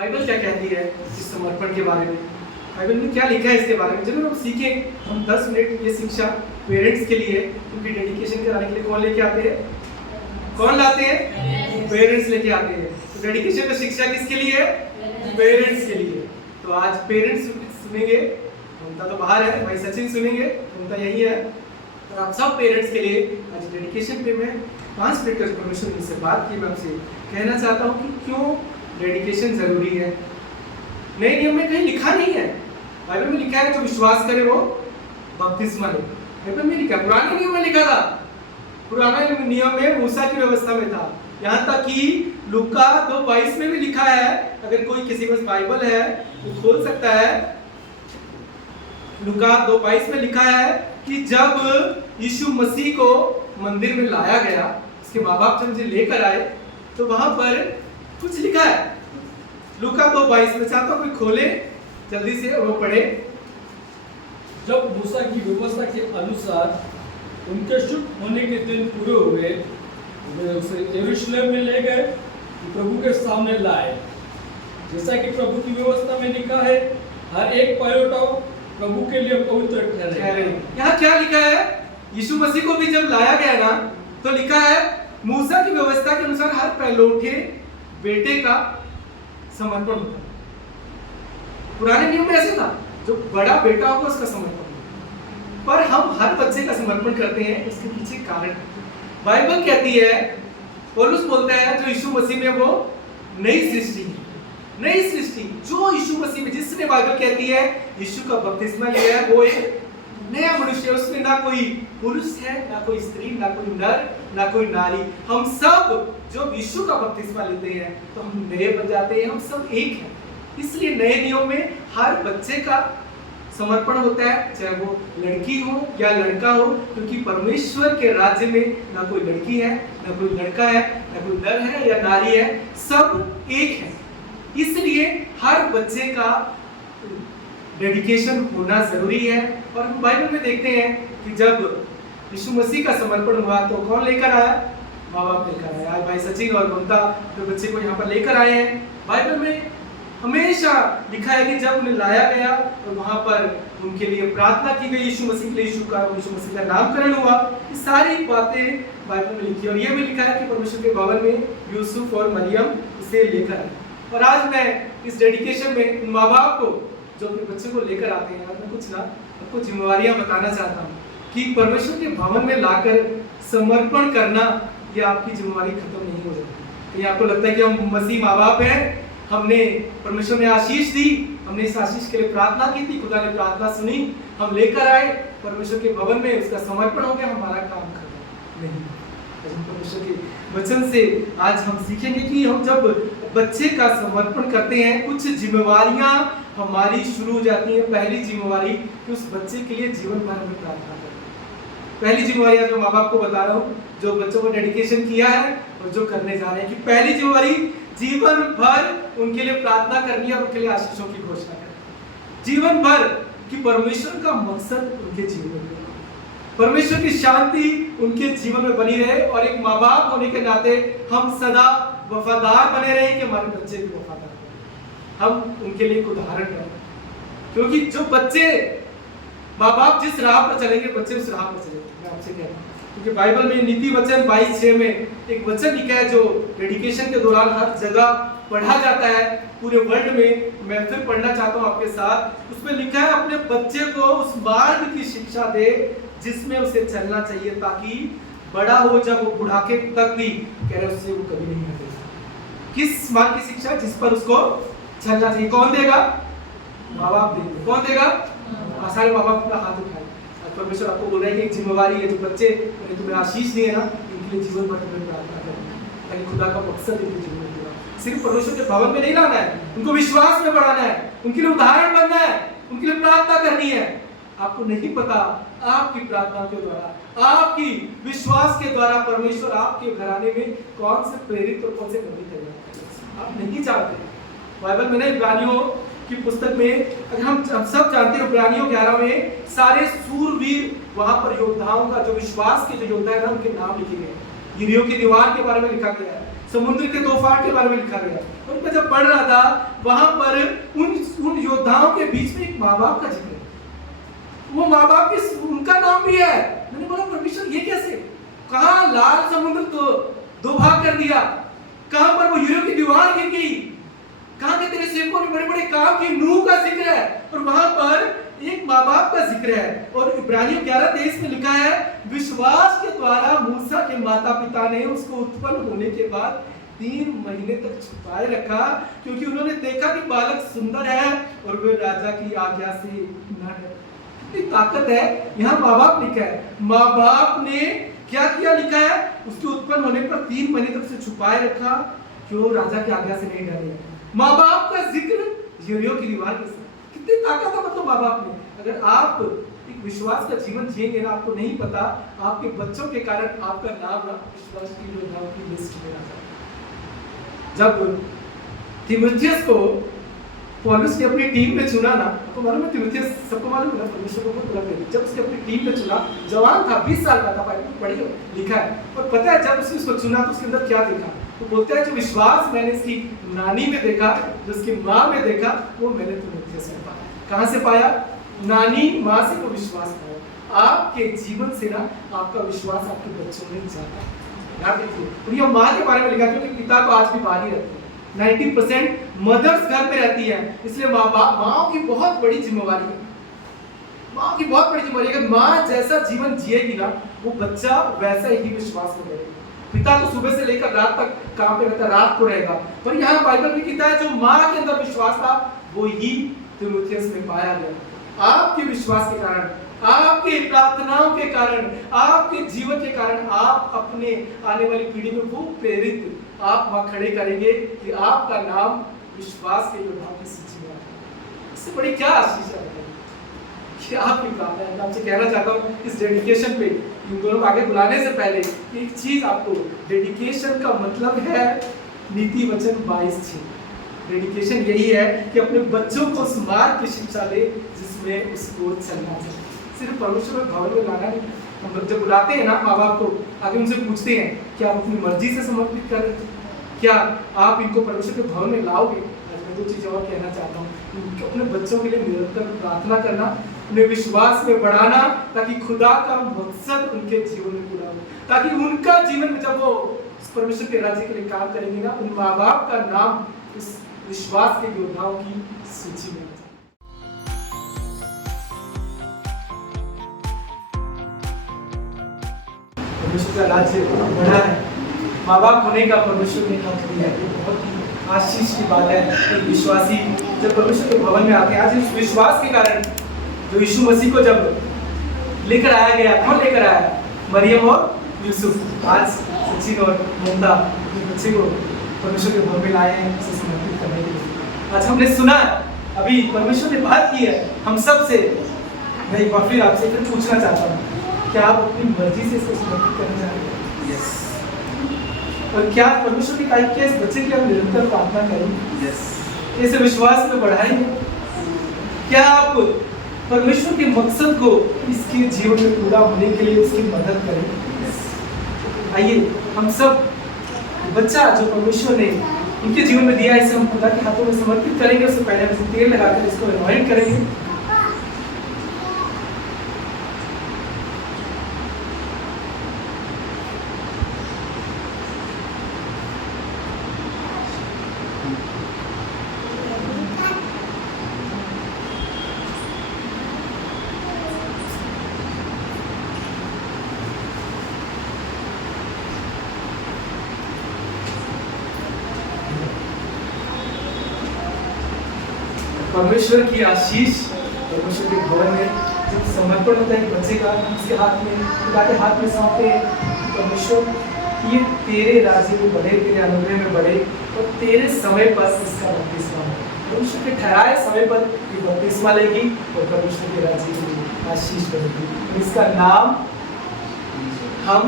Bible क्या कहती है इस समर्पण के बारे में, बाइबल में क्या लिखा है इसके बारे में। जरूर हम सीखें। हम 10 मिनट ये शिक्षा पेरेंट्स के लिए, उनकी डेडिकेशन कराने के लिए कौन लेके आते हैं? कौन लाते हैं? पेरेंट्स लेके आते हैं। तो डेडिकेशन में शिक्षा किसके लिए? पेरेंट्स के लिए। तो आज पेरेंट्स सुनेंगे, ममता तो बाहर है, भाई सचिन सुनेंगे, ममता यही है। और आप सब पेरेंट्स के लिए आज डेडिकेशन पे मैं 5 मिनट का परमिशन से बात की, मैं आपसे कहना चाहता हूँ कि क्यों डेडिकेशन जरूरी है। नए नियम में कहीं लिखा नहीं है, बाइबल में लिखा है जो विश्वास करे वो बपतिस्मा ले। बाइबल में लिखा, पुराने नियम में लिखा था, पुराने नियम में मूसा की व्यवस्था में था। यहाँ तक कि लूका 2:22 में भी लिखा है, अगर कोई किसी के पास बाइबल है तो खोल सकता है। लूका 2:22 में लिखा है कि जब यीशु मसीह को मंदिर में लाया गया, उसके माँ बाप जब उसे लेकर आए, तो वहां पर कुछ लिखा है लूका 2:22 में। चाहता कोई खोले जल्दी से वो पढ़े। जब मूसा की व्यवस्था के अनुसार उनके शुभ होने के दिन पूरे हुए, वे उसे यरूशलेम में ले गए, प्रभु के सामने लाए। जैसा कि प्रभु की व्यवस्था में लिखा है, हर एक पहिलौठा प्रभु के लिए पवित्र ठहरे। यहाँ क्या लिखा है? यीशु मसीह को भी जब लाया गया ना, तो लिखा है मूसा की व्यवस्था के अनुसार हर पहिलौठे बेटे का समर्पण होता है। पुराने नियम में ऐसे था, जो बड़ा बेटा होगा उसका समर्पण होगा। पर हम हर बच्चे का समर्पण करते हैं, इसके पीछे कारण बाइबल कहती है, पौलुस बोलता है जो यीशु मसीह में वो नई सृष्टि है। नई सृष्टि जो यीशु मसीह में, जिसने बाइबल कहती है यीशु का बपतिस्मा लिया है, वो एक नया मनुष्य। उसमें ना कोई पुरुष है, ना कोई स्त्री, ना कोई नर, ना कोई नारी। हम सब जो यीशु का बपतिस्मा लेते हैं तो हम नए बन जाते हैं, हम सब एक हैं। इसलिए नए नियम में हर बच्चे का समर्पण होता है, चाहे वो लड़की हो या लड़का हो, क्योंकि परमेश्वर के राज्य में ना कोई लड़की है, ना कोई लड़का है, ना कोई नर है या नारी है, सब एक है। इसलिए हर बच्चे का डेडिकेशन होना जरूरी है। और हम बाइबल में देखते हैं कि जब यीशु मसीह का समर्पण हुआ तो कौन लेकर आया? माँ बाप लेकर आया। आज भाई सचिन और ममता जो बच्चे को यहाँ पर लेकर आए हैं, बाइबल में हमेशा लिखा है कि जब उन्हें लाया गया तो वहां पर उनके लिए प्रार्थना की गई, यीशु मसीह के लिए यीशु मसीह का नामकरण हुआ। ये सारी बातें बाइबल में लिखी। और ये भी लिखा है कि परमेश्वर के भवन में यूसुफ और मरियम उसे लेकर आए। और आज मैं इस डेडिकेशन में उन माँ बाप को जो अपने बच्चे को लेकर आते हैं, आज मैं कुछ ना आपको जिम्मेवारियां बताना चाहता हूँ कि परमेश्वर के भवन में लाकर समर्पण करना, ये आपकी जिम्मेवारी खत्म नहीं हो जाती। ये आपको लगता है कि हम मसीह माँ बाप हैं, हमने परमेश्वर ने आशीष दी, हमने इस आशीष के लिए प्रार्थना की थी, खुदा ने प्रार्थना सुनी, हम लेकर आए परमेश्वर के भवन में, उसका समर्पण हो गया, हमारा काम खत्म नहीं। परमेश्वर के वचन से आज हम सीखेंगे कि हम जब बच्चे का समर्पण करते हैं, कुछ जिम्मेवारियां हमारी शुरू हो जाती हैं। पहली जिम्मेवारी कि उस बच्चे के लिए जीवन भर में प्रार्थना करें। पहली जिम्मेवारी जो माँ बाप को बता रहा हूँ, जो बच्चों को डेडिकेशन किया है और जो करने जा रहे हैं, कि पहली जिम्मेवारी जीवन भर उनके लिए प्रार्थना करनी है और उनके लिए आशीषों की घोषणा करनी। जीवन भर कि परमेश्वर का मकसद उनके जीवन में, परमेश्वर की शांति उनके जीवन में बनी रहे। और एक माँ बाप होने के नाते हम सदा वफादार बने रहे कि हमारे बच्चे भी वफादार बने, हम उनके लिए एक उदाहरण बने। क्योंकि जो बच्चे, माँ बाप जिस राह पर चलेंगे, बच्चे उस राह पर चलेंगे। मैं आपसे कह रहा हूँ, क्योंकि बाइबल में नीति वचन 22:6 में एक वचन लिखा है जो डेडिकेशन के दौरान हर जगह पढ़ा जाता है पूरे वर्ल्ड में। मैं फिर पढ़ना चाहता हूँ आपके साथ। उसमें लिखा है, अपने बच्चे को उस मार्ग की शिक्षा दे जिसमें उसे चलना चाहिए, ताकि बड़ा हो जब वो बुढ़ापे तक भी कह रहे उससे वो कभी नहीं हटेगा। किस मार्ग की शिक्षा? जिस पर उसको चलना चाहिए। कौन देगा? माँ बाप देंगे। कौन देगा? सारे माँ बाप का हाथ उठाए। परमेश्वर आपको बोल रहा है कि एक जिम्मेवारी है, जो बच्चे तुम्हें आशीष दिए ना, इनके लिए जीवन भर तुम्हें प्रार्थना करना, ताकि खुदा का मकसद इनके जीवन में पूरा। सिर्फ परमेश्वर के भवन में नहीं लाना है, उनको विश्वास में बढ़ाना है, उनके लिए उदाहरण बनना है, उनके लिए प्रार्थना करनी है। आपको नहीं पता आपकी प्रार्थना के द्वारा, आपकी विश्वास के द्वारा परमेश्वर आपके घराने में कौन से प्रेरित और कौन से कवि तैयार, आप नहीं जानते। बाइबल में ना इब्रानियों की पुस्तक में, अगर हम सब जानते हैं, इब्रानियों 11 में सारे सूरवीर वहां पर योद्धाओं का, जो विश्वास के जो योद्धा है ना, उनके नाम लिखे गए। यरीहो की दीवार के बारे में लिखा गया है। समुद्र के तूफान के बारे में लिखा गया। और मैं जब पढ़ रहा था वहां पर उन योद्धाओं के बीच में एक माँ बाप का जिक्र है। वो माँ बाप की उनका नाम भी है। मैंने बोला परमेश्वर ये कैसे, कहाँ लाल समुद्र तो दो भाग कर दिया, कहां पर वो यूरोप की दीवार गिर गई, कहां के तेरे सेवकों ने बड़े बड़े काम की, नूह का जिक्र है और वहां पर एक माँ बाप का जिक्र है। और इब्रानियों 11:23 में लिखा है विश्वास के द्वारा मूसा के माता पिता ने उसको उत्पन्न होने के बाद 3 महीने तक छुपाए रखा, क्योंकि उन्होंने देखा कि बालक सुंदर है और वे राजा की आज्ञा से न है। कितनी ताकत है, यहाँ माँ बाप लिखा है। माँ बाप ने क्या किया लिखा है, उसके उत्पन्न होने पर 3 महीने तक से छुपाए रखा, क्यों राजा की आज्ञा से नहीं डरे। माँ बाप का जिक्र यरीहो की दीवार के साथ, कितनी ताकत है मतलब माँ बाप में। अगर आप एक विश्वास का जीवन जिएंगे ना, आपको नहीं पता आपके बच्चों के कारण आपका नाम ना विश्वास की योद्धाओं की लिस्ट में आ जाए। जब तीमुथियुस को पौलुस ने अपनी टीम में चुना ना, आपको मालूम है तीमुथियुस, सबको मालूम है परमेश्वर को बहुत बड़ा प्रेम। जब उसने अपनी टीम में चुना, जवान था, 20 साल का था, बाइबल पढ़ी लिखा है। और पता है जब उसने उसको चुना तो उसके अंदर क्या देखा, तो बोलता है जो विश्वास मैंने इसकी नानी में देखा, जो उसकी माँ में देखा, वो मैंने तीमुथियुस में पाया। कहाँ से पाया? नानी माँ से वो विश्वास पाया। आपके जीवन से ना आपका विश्वास आपके बच्चों में जाता है। याद रखिए। और ये माँ के बारे में लिखा, क्योंकि पिता तो आज भी बाहर ही रहते हैं। 90% मदर्स घर पे रहती है, इसलिए माँ की बहुत बड़ी जिम्मेवारी है। माँ की बहुत बड़ी जिम्मेवारी है। अगर माँ जैसा जीवन जिएगी ना, वो बच्चा वैसा ही विश्वास में रहेगा। पिता तो सुबह से लेकर रात तक काम पे रहता है, रात को रहेगा। पर यहाँ बाइबल में कहता है जो माँ के अंदर विश्वास था वो ही तीमुथियुस में पाया गया। आपके विश्वास के कारण, आपके प्रार्थनाओं के कारण, आपके जीवन के कारण आप अपने आने वाली पीढ़ी में वो प्रेरित आप वहां खड़े करेंगे कि आपका नाम विश्वास के योद्धाओं की सूची में आता है। इससे बड़ी क्या आशीष है कि आपकी प्रार्थना है। मैं आपसे कहना चाहता हूँ इस डेडिकेशन पे, इन दोनों को आगे बुलाने से पहले एक चीज आपको, डेडिकेशन का मतलब है नीति वचन 22:6। डेडिकेशन यही है कि अपने बच्चों को उस मार्ग की शिक्षा दे जिसमें उसको चलना चाहिए। सिर्फ परमेश्वर के भवन में लाना नहीं। हम लोग जब बुलाते हैं ना माँ बाप को, आगे उनसे पूछते हैं कि आप अपनी मर्जी से समर्पित कर रहे थे, क्या आप इनको परमेश्वर के भवन में लाओगे। आज मैं 2 चीज़ें और कहना चाहता हूँ। अपने बच्चों के लिए निरंतर प्रार्थना करना, उन्हें विश्वास में बढ़ाना, ताकि खुदा का मकसद उनके जीवन में पूरा हो, ताकि उनका जीवन में जब वो परमेश्वर के राज्य के लिए काम करेंगे ना, उन माँ बाप का नाम उस विश्वास के योद्धाओं की सूची में। परमेश्वर का राज्य बड़ा है, माँ बाप होने का परमेश्वर ने हक दिया है। बहुत ही आशीष की बात है। एक विश्वासी जब परमेश्वर के भवन में आते हैं, आज इस विश्वास के कारण जो यीशु मसीह को जब लेकर आया गया, कौन लेकर आया? मरियम और यूसुफ। आज सचिन और मुंदा बच्चे को परमेश्वर के भवन में लाए हैं उसे समर्पित करने के लिए। आज हमने सुना, अभी परमेश्वर ने बात की है हम सब से। मैं एक बार फिर आपसे फिर पूछना चाहता हूँ, क्या आप अपनी मर्जी से इसको समर्पित करना चाहते हैं? यस। और क्या परमेश्वर की कहा कि इस बच्चे की हम निरंतर प्रार्थना करेंगे? यस। इसे विश्वास में बढ़ाएंगे? क्या आप परमेश्वर के मकसद को इसके जीवन में पूरा होने के लिए उसकी मदद करेंगे? यस। आइए हम सब बच्चा जो परमेश्वर ने उनके जीवन में दिया, इसे हम खुदा के हाथों में समर्पित करेंगे। उससे पहले हम तेल लगाकर इसको अनॉइंट करेंगे। परमेश्वर की आशीष, परमेश्वर के भवन में जब समर्पण होता है बच्चे का, उसके हाथ में, खुदा के हाथ में सौंपते हैं। परमेश्वर ये तेरे राज्य में बढ़े, तेरे अनुग्रह में बढ़े और तेरे समय पर इसका बपतिस्मा हो। परमेश्वर के ठहराए समय पर ये बपतिस्मा लेगी और परमेश्वर के राज्य में आशीष बढ़ेगी। इसका नाम हम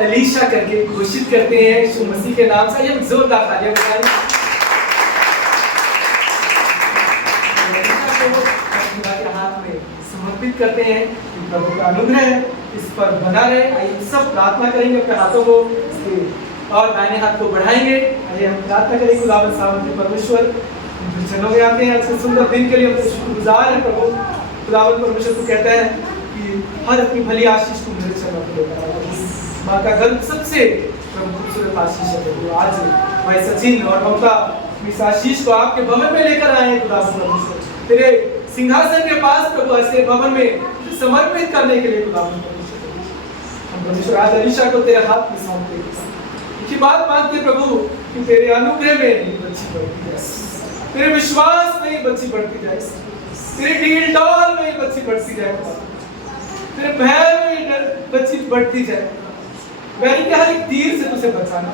एलीशा करके घोषित करते हैं यीशु मसीह के नाम से। ये जोरदार तालियां बजाएं। समर्पित करते हैं कि प्रभु का अनुग्रह है इस पर बना रहे। आइए सब प्रार्थना करेंगे, अपने हाथों को इसके और दाहिने हाथ को बढ़ाएंगे आइए हम प्रार्थना करें खुदावंद सामर्थ्य परमेश्वर चलो में आते हैं अच्छे सुंदर दिन के लिए हम शुक्रगुजार हैं प्रभु। खुदावंद परमेश्वर तू कहता है कि हर अपनी भली आशीष तू मेरे चरणों पर लेकर आओ। माँ का गर्भ सबसे प्रभु खूबसूरत आशीष है प्रभु। आज भाई सचिन और ममता इस आशीष को आपके भवन में लेकर आए हैं खुदावंद परमेश्वर, तेरे सिंहासन के पास प्रभु ऐसे भवन में समर्पित करने के लिए खुदावंद परमेश्वर। हम परमेश्वर आज अलीशा को तेरे हाथ में सौंपते हैं की बात मानते प्रभु कि तेरे अनुग्रह में ये बच्ची बढ़ती जाए, तेरे विश्वास में ये बच्ची बढ़ती जाए, तेरे डील डॉल में ये बच्ची बढ़ती जाए, तेरे भय में ये बच्ची बढ़ती जाए। वैरी के हर एक तीर से तुझे बचाना,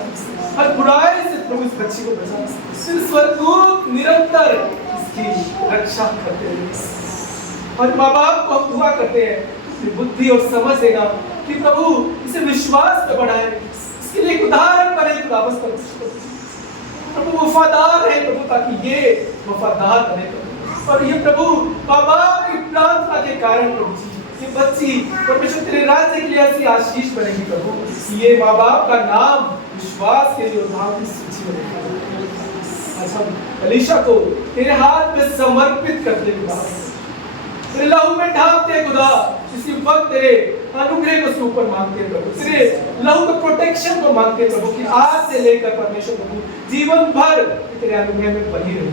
हर बुराई से प्रभु इस बच्ची को बचाना, सिर्फ स्वर्गदूत निरंतर इसकी रक्षा करते हैं। और माँ बाप को हम दुआ करते हैं बुद्धि और समझ देगा कि प्रभु इसे विश्वास में बढ़ाए, इसके लिए एक उदाहरण बने खुदावंद परमेश्वर। प्रभु वफादार है प्रभु, ताकि ये वफादार बने प्रभु। और ये प्रभु बाबा की प्रार्थना के कारण प्रभु जी ये बच्ची परमेश्वर तेरे राज्य के लिए ऐसी आशीष बनेगी प्रभु, ये माँ बाप का नाम विश्वास के योद्धाओं की सूची में। आज हम अलीशा को तेरे हाथ में समर्पित करते खुदा, तेरे लहू में ढांपते खुदा, इसी वक्त तेरे अनुग्रह को उसके ऊपर मांगते प्रभु, तेरे लहू के प्रोटेक्शन को मांगते प्रभु कि आज से लेकर परमेश्वर प्रभु जीवन भर तेरे अनुग्रह में बनी रही,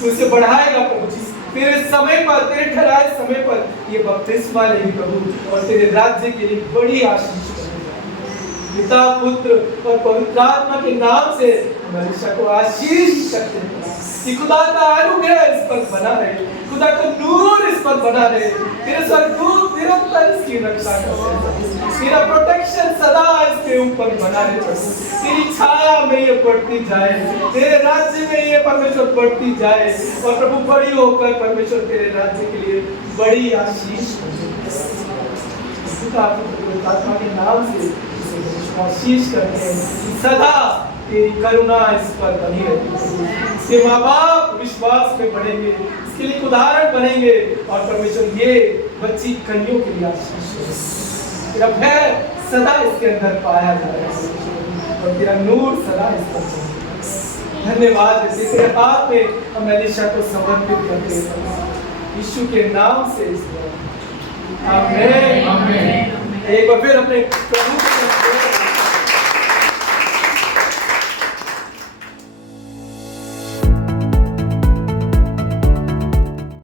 तू इसे बढ़ाएगा प्रभु जी। तेरे समय पर, तेरे ठहराए समय पर ये बपतिस्मा लेगी प्रभु और तेरे राज्य के लिए बड़ी आशीष पिता पुत्र और पवित्र आत्मा के नाम से हम अलीशा को आशीष करते हैं कि खुदा का अनुग्रह इस पर बना रहे, खुदा का नूर इस पर बना रहे, तेरे स्वर्गदूत निरंतर इसकी रक्षा करते हैं, तेरा प्रोटेक्शन सदा इसके ऊपर बना रहे प्रभु, तेरी छाया में ये बढ़ती जाए, तेरे राज्य में ये परमेश्वर बढ़ती जाए और प्रभु बड़ी होकर परमेश्वर तेरे राज्य के लिए बड़ी आशीष पिता पुत्र आत्मा के नाम से आशीष करते हैं। सदा तेरी करुणा इस पर बनी रहती है, इसके माँ बाप विश्वास में बढ़ेंगे, इसके लिए उदाहरण बनेंगे और परमेश्वर ये बच्ची कन्यों के लिए आशीष है। तेरा भय सदा इसके अंदर पाया जाए और तेरा नूर सदा इस पर। धन्यवाद तेरे हाथ में हम अलीशा को समर्पित करते हैं यीशु के नाम से। आमीन। एक बार फिर अपने प्रभु